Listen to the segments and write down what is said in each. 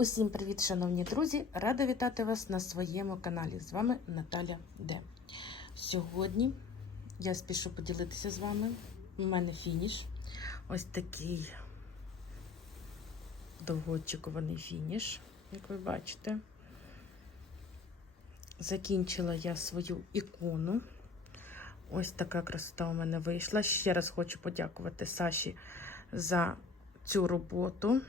Усім привіт, шановні друзі! Рада вітати вас на своєму каналі. З вами Наталя Д. Сьогодні я спішу поділитися з вами. У мене фініш. Ось такий довгоочікуваний фініш, як ви бачите. Закінчила я свою ікону. Ось така красота у мене вийшла. Ще раз хочу подякувати Саші за цю роботу.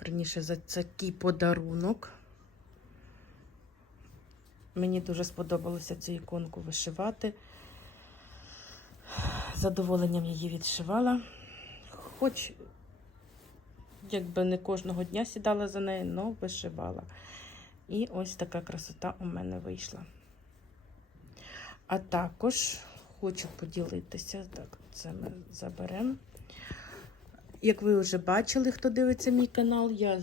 Верніше, за такий подарунок. Мені дуже сподобалося цю іконку вишивати. Задоволенням її відшивала. Хоч, якби не кожного дня сідала за нею, але вишивала. І ось така красота у мене вийшла. А також хочу поділитися, так, це ми заберемо. Як ви вже бачили, хто дивиться мій канал, я е,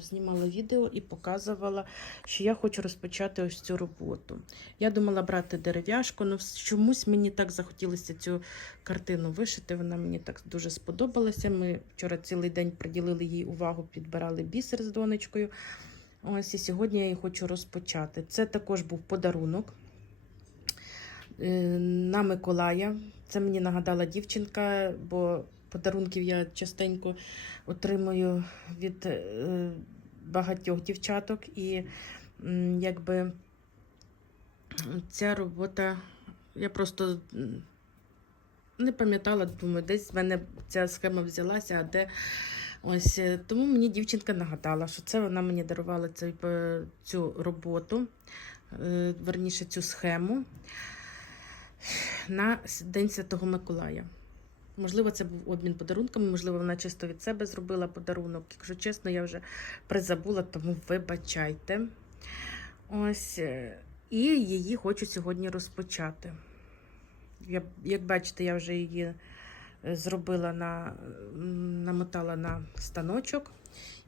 знімала відео і показувала, що я хочу розпочати ось цю роботу. Я думала брати дерев'яшку, але чомусь мені так захотілося цю картину вишити. Вона мені так дуже сподобалася. Ми вчора цілий день приділили їй увагу, підбирали бісер з донечкою. Ось і сьогодні я її хочу розпочати. Це також був подарунок е, на Миколая. Це мені нагадала дівчинка, бо подарунків я частенько отримую від е, багатьох дівчаток. І якби ця робота, я просто не пам'ятала, думаю, десь в мене ця схема взялася, а де. Ось е, тому мені дівчинка нагадала, що це вона мені дарувала цю, цю роботу, е, верніше цю схему на День Святого Миколая. Можливо, це був обмін подарунками, можливо, вона чисто від себе зробила подарунок. Якщо чесно, я вже призабула, тому вибачайте. Ось. е, І її хочу сьогодні розпочати. Я, як бачите, я вже її е, зробила на, намотала на станочок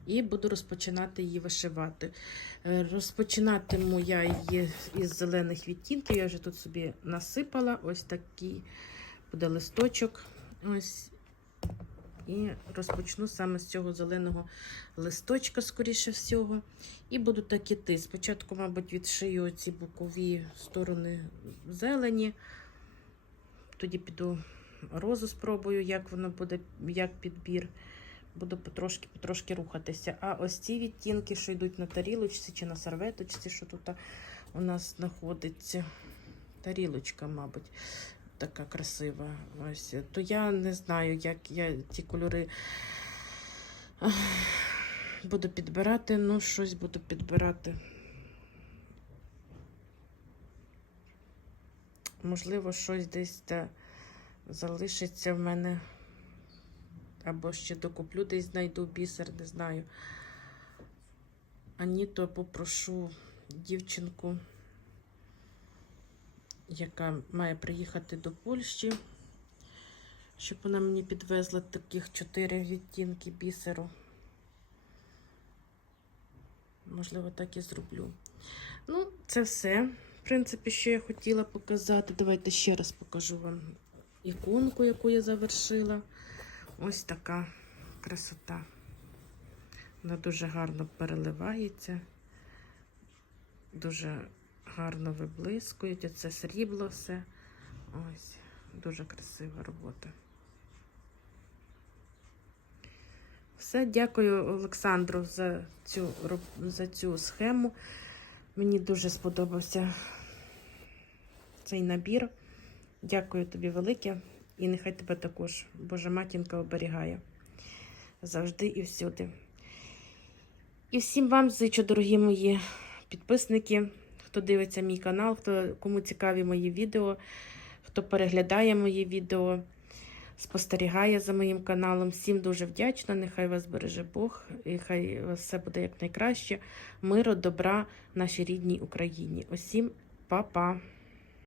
і буду розпочинати її вишивати. Е, Розпочинатиму я її із зелених відтінків. Я вже тут собі насипала ось такий буде листочок. Ось. І розпочну саме з цього зеленого листочка, скоріше всього. І буду так іти. Спочатку, мабуть, відшию ці бокові сторони зелені. Тоді піду розу спробую, як воно буде, як підбір. Буду потрошки потрошки рухатися. А ось ці відтінки, що йдуть на тарілочці чи на серветочці, що тут у нас знаходиться. Тарілочка, мабуть така красива. Ось. То я не знаю, як я ті кольори буду підбирати, ну, щось буду підбирати. Можливо, щось десь де залишиться в мене. Або ще докуплю, десь знайду бісер, не знаю. А то попрошу дівчинку яка має приїхати до Польщі, щоб вона мені підвезла таких чотири відтінки бісеру. Можливо, так і зроблю. Ну, це все. В принципі, що я хотіла показати. Давайте ще раз покажу вам іконку, яку я завершила. Ось така красота. Вона дуже гарно переливається. Дуже гарно виблискують. Оце срібло все. Ось, дуже красива робота. Все, дякую Олександру за цю, за цю схему. Мені дуже сподобався цей набір. Дякую тобі велике. І нехай тебе також Божа матінка оберігає завжди і всюди. І всім вам зичу, дорогі мої підписники хто дивиться мій канал, хто кому цікаві мої відео, хто переглядає мої відео, спостерігає за моїм каналом. Всім дуже вдячна. Нехай вас береже Бог, і хай все буде якнайкраще. Миру, добра нашій рідній Україні. Усім па-па!